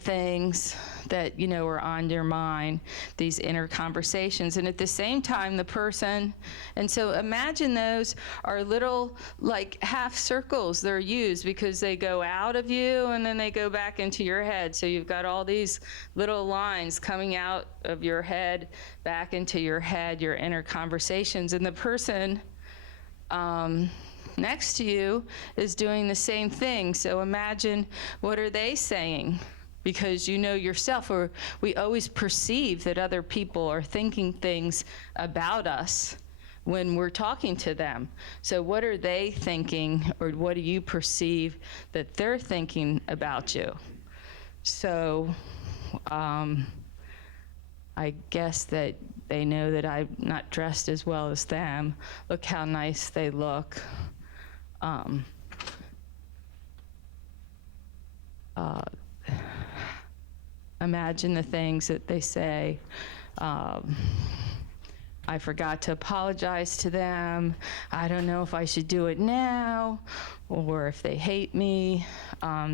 things that are on your mind, these inner conversations. And at the same time, the person, and so imagine those are little like half circles they're used, because they go out of you and then they go back into your head. So you've got all these little lines coming out of your head back into your head, your inner conversations. And the person next to you is doing the same thing. So imagine, what are they saying? Because you know yourself, or we always perceive that other people are thinking things about us when we're talking to them. So what are they thinking, or what do you perceive that they're thinking about you? So I guess that they know that I'm not dressed as well as them. Look how nice they look. Imagine the things that they say. I forgot to apologize to them. I don't know if I should do it now, or if they hate me.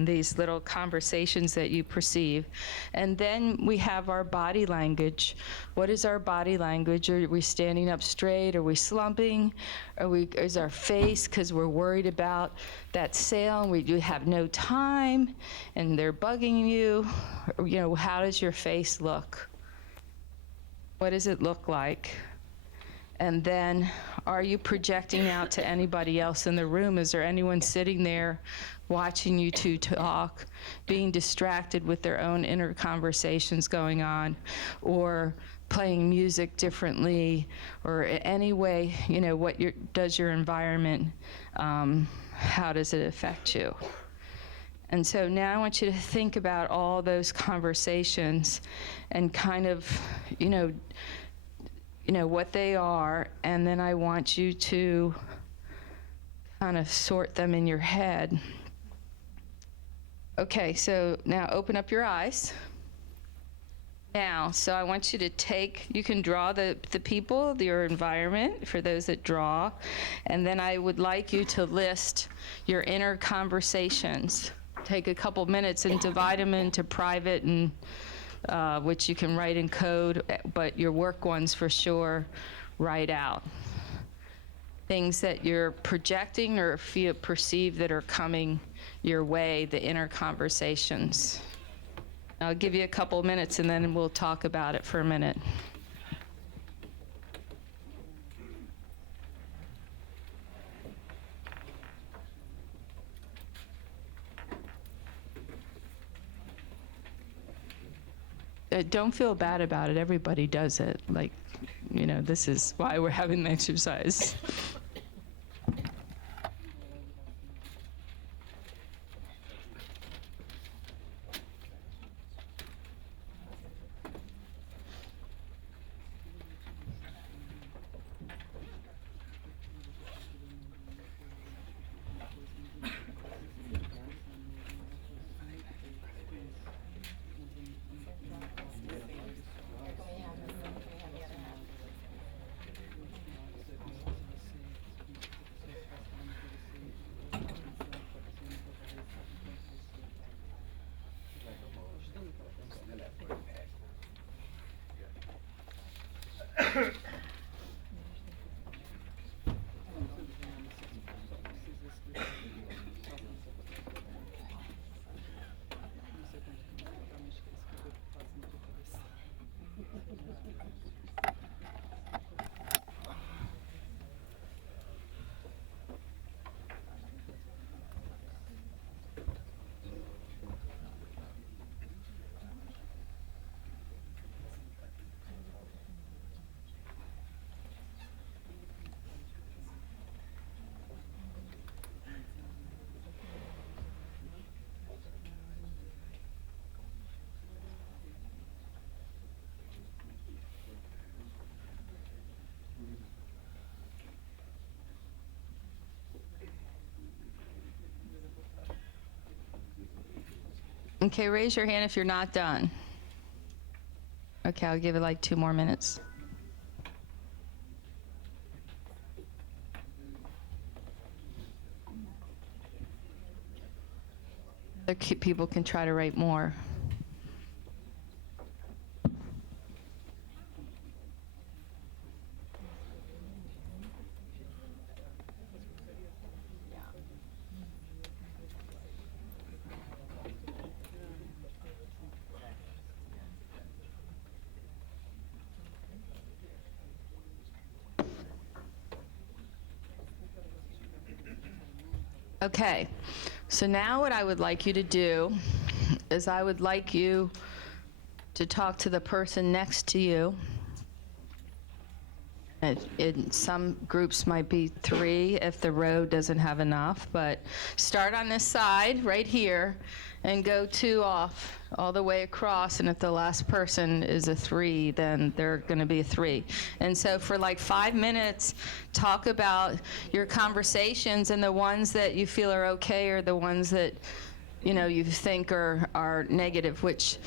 These little conversations that you perceive. And then we have our body language. What is our body language? Are we standing up straight? Are we slumping? Is our face, because we're worried about that sale and we do have no time and they're bugging you? How does your face look? What does it look like? And then, are you projecting out to anybody else in the room? Is there anyone sitting there watching you two talk, being distracted with their own inner conversations going on, or playing music differently, or any way, what does your environment, how does it affect you? And so now I want you to think about all those conversations and kind of, what they are, and then I want you to kind of sort them in your head. Okay, so now open up your eyes. Now, so I want you to you can draw the people, your environment, for those that draw, and then I would like you to list your inner conversations. Take a couple minutes and divide them into private and which you can write in code, but your work ones for sure, write out. Things that you're projecting or perceive that are coming your way, the inner conversations. I'll give you a couple minutes and then we'll talk about it for a minute. Don't feel bad about it. Everybody does it. This is why we're having the exercise. Okay, raise your hand if you're not done. Okay, I'll give it like 2 more minutes. Other people can try to write more. Okay, so now what I would like you to do is I would like you to talk to the person next to you. In some groups might be 3 if the row doesn't have enough, but start on this side right here and go 2 off all the way across, and if the last person is a 3, then they're going to be a 3. And so for like 5 minutes, talk about your conversations, and the ones that you feel are okay are the ones that you think are negative, which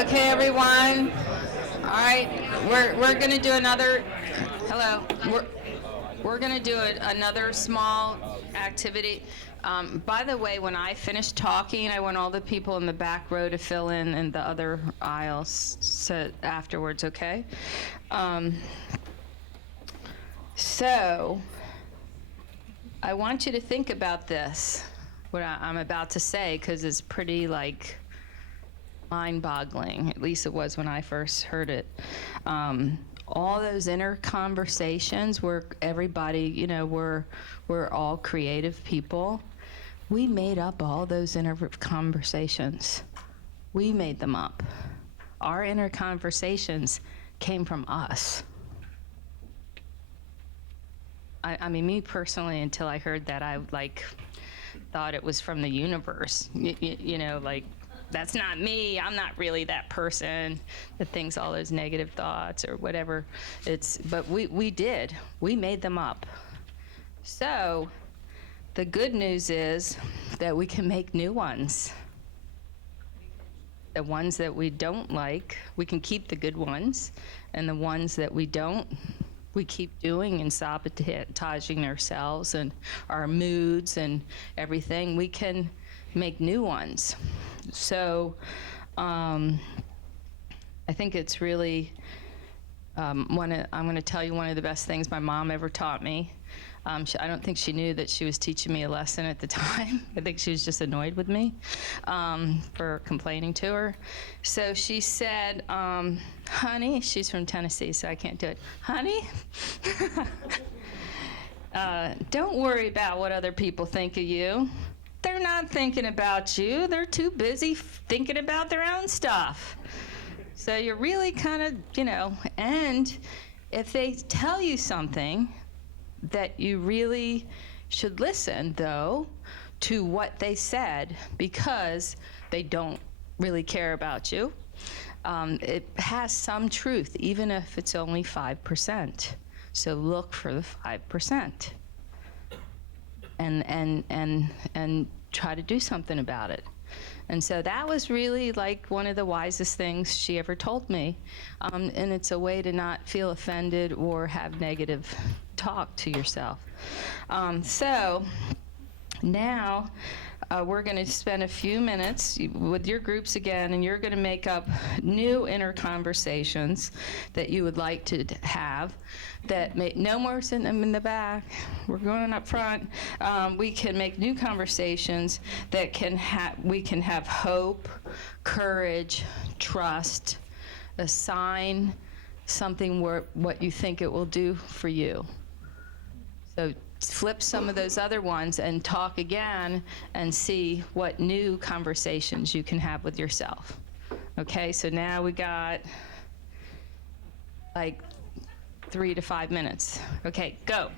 Okay, everyone. All right, we're going to do another. Hello. We're going to do another small activity. By the way, when I finish talking, I want all the people in the back row to fill in the other aisles afterwards. Okay. So I want you to think about this. what I'm about to say, because it's pretty like mind-boggling. At least it was when I first heard it. All those inner conversations where everybody, you know, we're all creative people. We made up all those inner conversations. We made them up. Our inner conversations came from us. I mean, me personally, until I heard that, I like thought it was from the universe. You know, like, that's not me. I'm not really that person that thinks all those negative thoughts or whatever. But we did. We made them up. So the good news is that we can make new ones. The ones that we don't like, we can keep the good ones, and the ones that we don't, we keep doing and sabotaging ourselves and our moods and everything. We can make new ones. So I think it's really, I'm going to tell you one of the best things my mom ever taught me. I don't think she knew that she was teaching me a lesson at the time. I think she was just annoyed with me for complaining to her. So she said, honey, she's from Tennessee, so I can't do it. Honey, don't worry about what other people think of you. They're not thinking about you. They're too busy thinking about their own stuff. So you're really kind of, you know, and if they tell you something, that you really should listen, though, to what they said, because they don't really care about you. It has some truth, even if it's only 5%. So look for the 5%, and try to do something about it. And so that was really like one of the wisest things she ever told me. And it's a way to not feel offended or have negative talk to yourself. So now we're going to spend a few minutes with your groups again, and you're going to make up new inner conversations that you would like to have. That no more sitting them in the back. We're going up front. We can make new conversations that we can have hope, courage, trust, assign something what you think it will do for you. So flip some of those other ones and talk again and see what new conversations you can have with yourself. Okay, so now we got like 3 to 5 minutes. Okay, go.